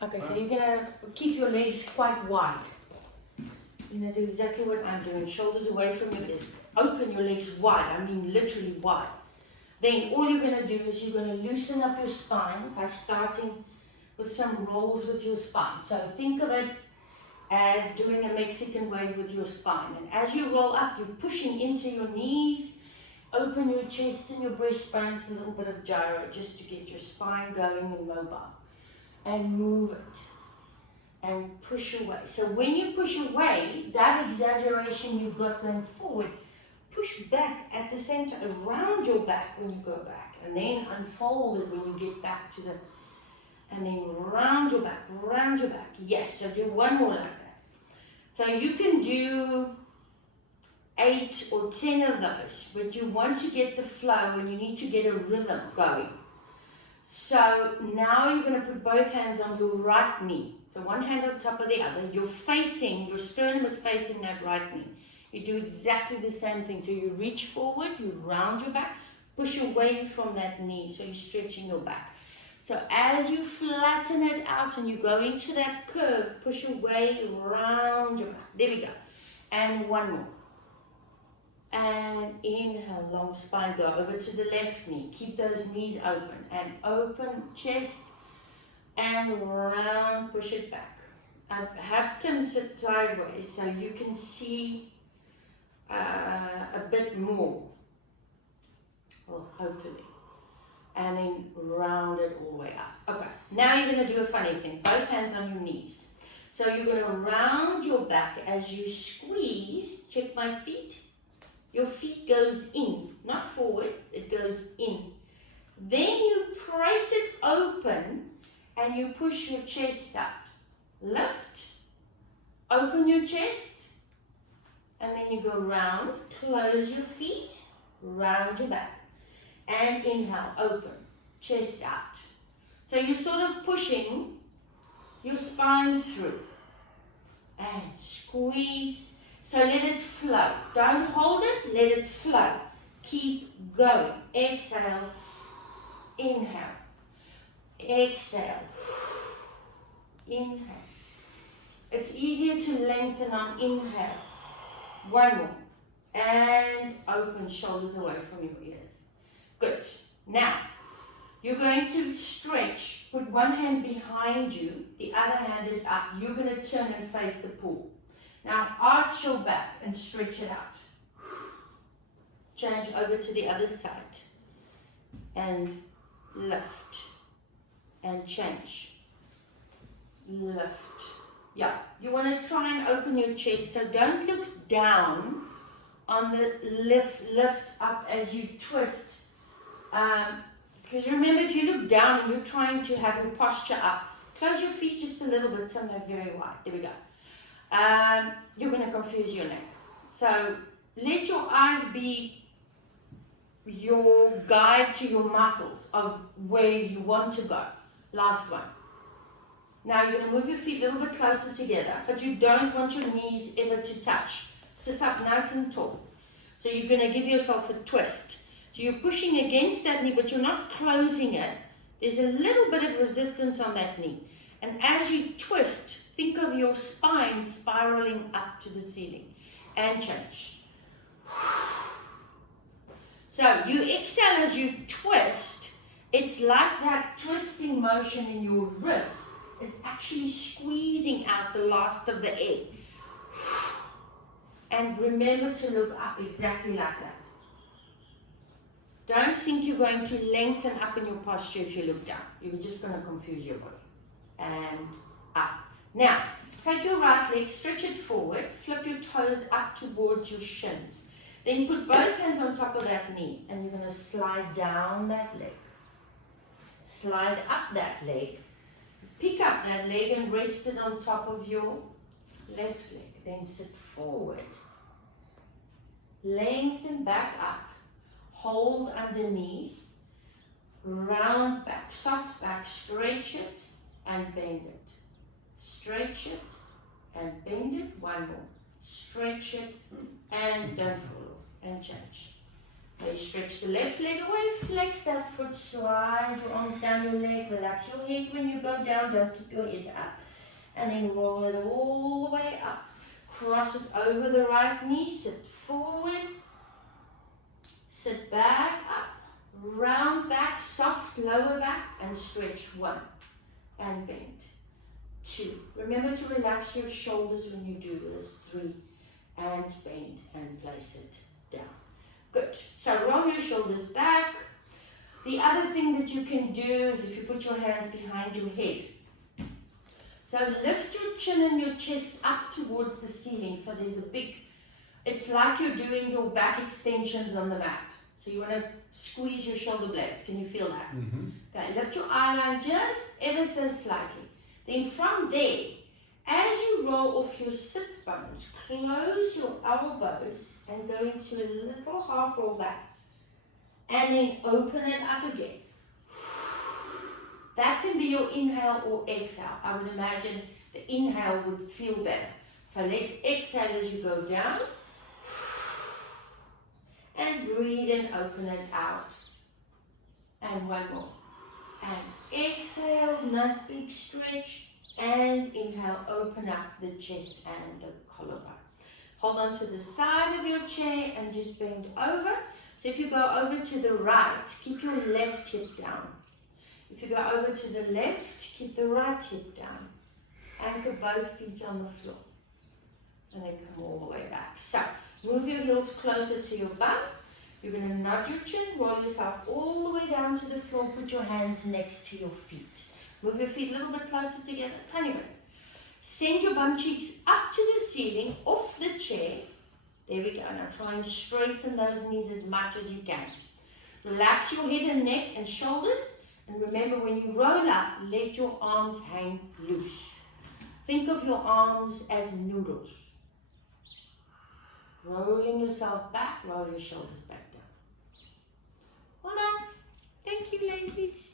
Okay, so you're gonna keep your legs quite wide. You're gonna do exactly what I'm doing. Shoulders away from your ears. Open your legs wide. I mean literally wide. Then all you're gonna do is you're gonna loosen up your spine by starting with some rolls with your spine. So think of it as doing a Mexican wave with your spine. And as you roll up, you're pushing into your knees. Open your chest and your breastbones, a little bit of gyro just to get your spine going and mobile. And move it. And push away. So when you push away, that exaggeration you've got going forward, push back at the center, around your back when you go back. And then unfold it when you get back to the, and then round your back, round your back. Yes, so do one more like that. So you can do 8 or 10 of those, but you want to get the flow and you need to get a rhythm going. So now you're going to put both hands on your right knee. So one hand on top of the other. You're facing, your sternum is facing that right knee. You do exactly the same thing. So you reach forward, you round your back, push away from that knee. So you're stretching your back. So as you flatten it out and you go into that curve, push away, round your back. There we go. And one more. And inhale, long spine, go over to the left knee. Keep those knees open. And open chest and round, push it back. Have Tim sit sideways so you can see a bit more. Well, hopefully. And then round it all the way up. Okay, now you're going to do a funny thing. Both hands on your knees. So you're going to round your back as you squeeze. Check my feet. Your feet goes in, not forward, it goes in. Then you press it open and you push your chest out. Lift, open your chest, and then you go round, close your feet, round your back. And inhale, open, chest out. So you're sort of pushing your spine through. And squeeze. So let it flow. Don't hold it, let it flow. Keep going. Exhale, inhale. Exhale, inhale. It's easier to lengthen on inhale. One more. And open, shoulders away from your ears. Good. Now, you're going to stretch. Put one hand behind you. The other hand is up. You're going to turn and face the pool. Now arch your back and stretch it out. Change over to the other side. And lift. And change. Lift. Yeah, you want to try and open your chest. So don't look down on the lift up as you twist. Because remember, if you look down and you're trying to have your posture up, close your feet just a little bit, so they're very wide. There we go. You're going to confuse your neck. So let your eyes be your guide to your muscles of where you want to go. Last one. Now you're going to move your feet a little bit closer together, but you don't want your knees ever to touch. Sit up nice and tall. So you're going to give yourself a twist. So you're pushing against that knee, but you're not closing it. There's a little bit of resistance on that knee. And as you twist, think of your spine spiraling up to the ceiling. And change. So you exhale as you twist. It's like that twisting motion in your ribs is actually squeezing out the last of the air. And remember to look up exactly like that. Don't think you're going to lengthen up in your posture if you look down. You're just going to confuse your body. And up. Now, take your right leg, stretch it forward, flip your toes up towards your shins. Then put both hands on top of that knee, and you're going to slide down that leg. Slide up that leg. Pick up that leg and rest it on top of your left leg. Then sit forward. Lengthen back up. Hold underneath. Round back, soft back, stretch it and bend it. Stretch it and bend it. One more. Stretch it and don't fall off and change. So you stretch the left leg away, flex that foot, slide your arms down your leg, relax your head when you go down, don't keep your head up. And then roll it all the way up. Cross it over the right knee, sit forward, sit back up, round back, soft lower back, and stretch 1, and bend, 2. Remember to relax your shoulders when you do this, 3, and bend, and place it down. Good. So roll your shoulders back. The other thing that you can do is if you put your hands behind your head. So lift your chin and your chest up towards the ceiling. So there's a big, it's like you're doing your back extensions on the mat. So you want to squeeze your shoulder blades. Can you feel that? Mm-hmm. Okay, lift your eye line just ever so slightly. Then from there, as you roll off your sits bones, close your elbows and go into a little half roll back. And then open it up again. That can be your inhale or exhale. I would imagine the inhale would feel better. So let's exhale as you go down. And breathe and open it out. And one more. And exhale, nice big stretch. And inhale, open up the chest and the collarbone. Hold on to the side of your chair and just bend over. So if you go over to the right, keep your left hip down. If you go over to the left, keep the right hip down. Anchor both feet on the floor. And then come all the way back. So, move your heels closer to your butt. You're going to nod your chin, roll yourself all the way down to the floor. Put your hands next to your feet. Move your feet a little bit closer together, tiny bit. Send your bum cheeks up to the ceiling, off the chair. There we go. Now try and straighten those knees as much as you can. Relax your head and neck and shoulders. And remember, when you roll up, let your arms hang loose. Think of your arms as noodles. Rolling yourself back, roll your shoulders back down. Well done. Thank you, ladies.